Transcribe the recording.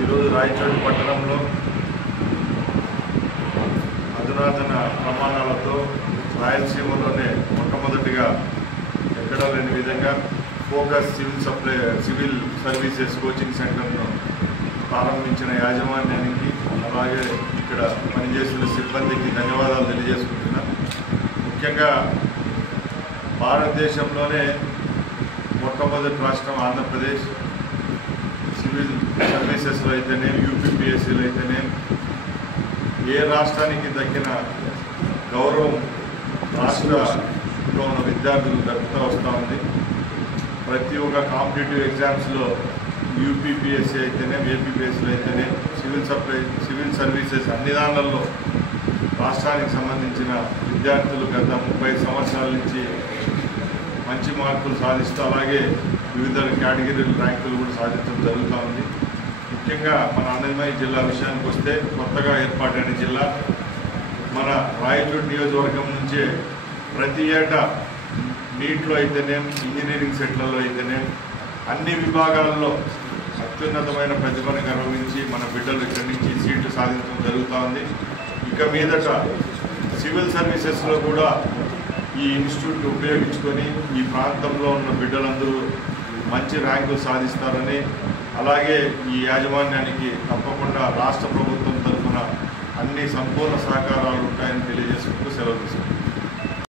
ఈరోజు రాయచోటి పట్టణంలో అధునాతన ప్రమాణాలతో రాయలసీమలోనే మొట్టమొదటిగా ఎక్కడా లేని విధంగా ఫోకస్ సివిల్ సర్వీసెస్ కోచింగ్ సెంటర్ను ప్రారంభించిన యాజమాన్యానికి అలాగే ఇక్కడ పనిచేస్తున్న సిబ్బందికి ధన్యవాదాలు తెలియజేసుకుంటున్నా. ముఖ్యంగా భారతదేశంలోనే మొట్టమొదటి రాష్ట్రం ఆంధ్రప్రదేశ్. సివిల్ సర్వీసెస్లో అయితేనే యూపీపీఎస్సీలో అయితేనే ఏ రాష్ట్రానికి దక్కిన గౌరవం రాష్ట్రంలో ఉన్న విద్యార్థులు దక్కుతూ వస్తూ ఉంది. ప్రతి ఒక్క కాంపిటేటివ్ ఎగ్జామ్స్లో యూపీపీఎస్సీ అయితేనే ఏపీపీఎస్సీలో అయితేనే సివిల్ సర్వీసెస్ అన్ని దానిలలో రాష్ట్రానికి సంబంధించిన విద్యార్థులు గత 30 సంవత్సరాల నుంచి మంచి మార్కులు సాధిస్తూ అలాగే వివిధ కేటగిరీల ర్యాంకులు కూడా సాధించడం జరుగుతూ ఉంది. ముఖ్యంగా మన అన్నమయ్య జిల్లా విషయానికి వస్తే కొత్తగా ఏర్పాటైన జిల్లా మన రాయచోటి నియోజకవర్గం నుంచే ప్రతి ఏటా నీట్లో అయితేనేం ఇంజనీరింగ్ సెట్లలో అయితేనేం అన్ని విభాగాల్లో అత్యున్నతమైన ప్రతిభను గౌరవించి మన బిడ్డలు ఇక్కడి నుంచి సీట్లు సాధించడం జరుగుతూ ఉంది. ఇక మీదట సివిల్ సర్వీసెస్లో కూడా ఈ ఇన్స్టిట్యూట్ ఉపయోగించుకొని ఈ ప్రాంతంలో ఉన్న బిడ్డలందరూ మంచి ర్యాంకులు సాధిస్తారని అలాగే ఈ యాజమాన్యానికి తప్పకుండా రాష్ట్ర ప్రభుత్వం తరఫున అన్ని సంపూర్ణ సహకారాలు ఉంటాయని తెలియజేసుకుంటూ సెలవు తీసుకుంటాం.